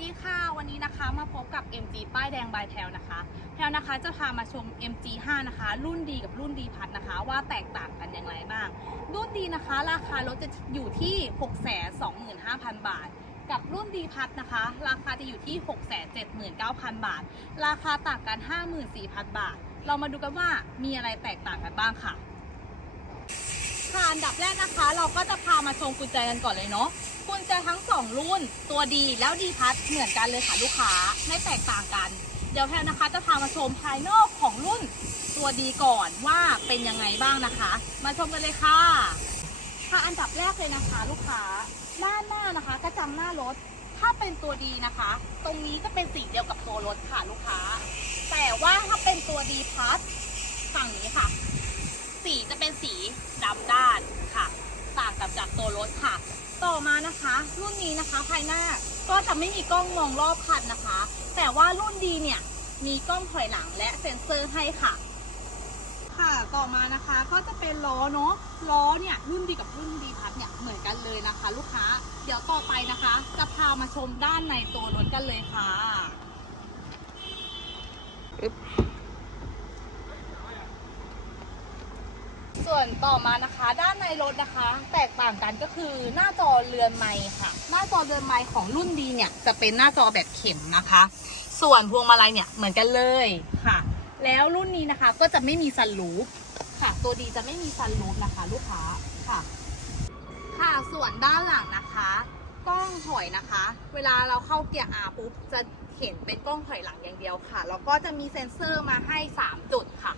ดีค่ะวันนี้นะคะมาพบกับ MG ป้ายแดงบายแพลนะคะแพลนะคะจะพามาชม MG 5นะคะ รุ่นดีกับรุ่นดีพัดนะคะ ว่าแตกต่างกันอย่างไรบ้าง รุ่นดีนะคะ ราคารถจะอยู่ที่ 625,000 บาท กับรุ่นดีพัดนะคะ ราคาจะอยู่ที่ 679,000 บาท ราคาต่างกัน 54,000 บาท เรามาดูกันว่ามีอะไรแตกต่างกันบ้างค่ะค่ะอันดับแรกนะคะ เราก็จะพามาชมกุญแจกันก่อนเลยเนาะ กุญแจทั้งสองรุ่นตัวดีแล้วดีพัดเหมือนกันเลยค่ะลูกค้าไม่แตกต่างกัน เดี๋ยวแพลนะคะจะพามาชมภายนอกของรุ่นตัวดีก่อนว่าเป็นยังไงบ้างนะคะ มาชมกันเลยค่ะค่ะอันดับแรกเลยนะคะ ลูกค้าด้านหน้านะคะกระจังหน้ารถ ถ้าเป็นตัวดีนะคะ ตรงนี้จะเป็นสีเดียวกับตัวรถค่ะลูกค้า แต่ว่าถ้าเป็นตัวดีพัดฝั่งนี้ค่ะ สีจะเป็นสีดำด้านค่ะ ต่างกับจากตัวรถค่ะ ต่อมานะคะรุ่นนี้นะคะภายหน้าก็จะไม่มีกล้องมองรอบคันนะคะ แต่ว่ารุ่นดีเนี่ยมีกล้องถอยหลังและเซ็นเซอร์ให้ค่ะ ค่ะต่อมานะคะก็จะเป็นล้อเนาะล้อเนี่ยรุ่นดีกับรุ่นดีพัดเนี่ยเหมือนกันเลยนะคะ ลูกค้า เดี๋ยวต่อไปนะคะ จะพามาชมด้านในตัวรถกันเลยค่ะ ส่วนต่อมานะคะ ด้านในรถนะคะ แตกต่างกันก็คือหน้าจอเรือนไม้ค่ะ หน้าจอเรือนไม้ของรุ่นดีเนี่ยจะเป็นหน้าจอแบบเข็มนะคะ ส่วนพวงมาลัยเนี่ยเหมือนกันเลยค่ะ แล้วรุ่นนี้นะคะก็จะไม่มีซันรูฟค่ะ ตัวดีจะไม่มีซันรูฟนะคะ ลูกค้าค่ะ ค่ะส่วนด้านหลังนะคะกล้องถอยนะคะ เวลาเราเข้าเกียร์ R ปุ๊บจะเห็นเป็นกล้องถอยหลังอย่างเดียวค่ะแล้วก็จะมีเซ็นเซอร์มาให้ 3 จุดค่ะ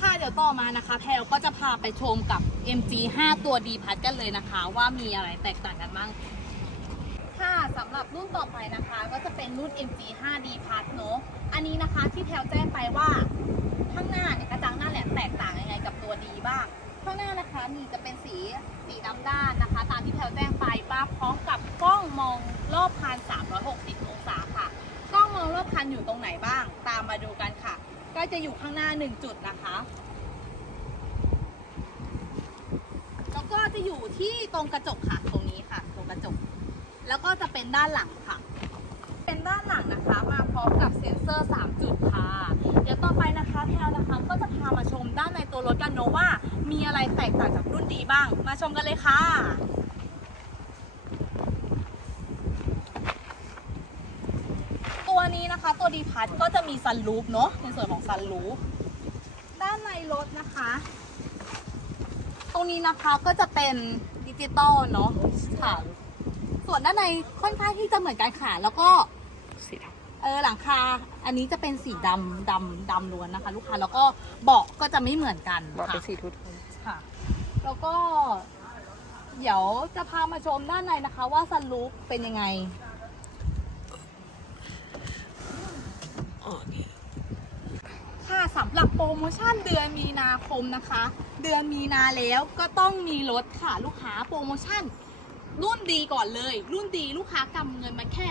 ค่ะเดี๋ยวต่อมานะคะ แพลก็จะพาไปชมกับ MG 5 ตัวดีพัดกันเลยนะคะ ว่ามีอะไรแตกต่างกันบ้างค่ะสำหรับรุ่นต่อไปนะคะ ก็จะเป็นรุ่น MG 5 D พัดเนอะอันนี้นะคะที่แพลแจ้งไปว่าข้างหน้าเนี่ยกระจังหน้าแหลมแตกต่างยังไงกับตัวดีบ้าง ข้างหน้านะคะนี่จะเป็นสีสีดำด้านนะคะ ตามที่แพลแจ้งไปมาพร้อมกับกล้องมองรอบคัน360 องศาค่ะ กล้องมองรอบคันอยู่ตรงไหนบ้าง ตามมาดูกันค่ะ ก็จะอยู่ข้างหน้า1จุดนะคะ แล้วก็จะอยู่ที่ตรงกระจกค่ะตรงนี้ค่ะ ตรงกระจก แล้วก็จะเป็นด้านหลังค่ะ เป็นด้านหลังนะคะ มาพร้อมกับเซ็นเซอร์ 3 จุดค่ะ เดี๋ยวต่อไปนะคะแพลวนะคะก็จะพามาชมด้านในตัวรถกันเนอะว่า มีอะไรแตกต่างจากรุ่นดีบ้าง มาชมกันเลยค่ะ ตัวนี้นะคะ ตัว ดีพัทก็จะมีซันรูฟเนอะในส่วนของซันรูฟด้านในรถนะคะ ตรงนี้นะคะก็จะเป็นดิจิตอลเนาะค่ะ ส่วนด้านในค่อนข้างที่จะเหมือนกันค่ะแล้วก็สีดเออหลังคา อันนี้จะเป็นสีดำดำดำล้วนนะคะ ลูกค้าแล้วก็เบาะก็จะไม่เหมือนกันำบอกค่ะเป็นสีทุกโทนค่ะ แล้วก็ เดี๋ยวจะพามาชมด้านในนะคะ ว่าซันรูฟเป็นยังไง ออนี่ค่ะสำหรับโปรโมชั่นเดือนมีนาคมนะคะ เดือนมีนาแล้วก็ต้องมีลดค่ะลูกค้าโปรโมชั่น รุ่นดีก่อนเลย รุ่นดีลูกค้ากำเงินมาแค่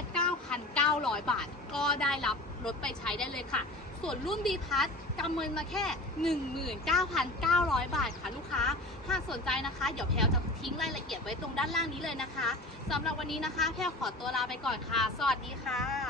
9,900 บาท ก็ได้รับรถไปใช้ได้เลยค่ะ ส่วนรุ่นดีพัทกำเงินมาแค่ 19,900 บาทค่ะลูกค้าถ้าสนใจนะคะ เดี๋ยวแพลวจะทิ้งรายละเอียดไว้ตรงด้านล่างนี้เลยนะคะสำหรับวันนี้นะคะ แพลวขอตัวลาไปก่อนค่ะ สวัสดีค่ะ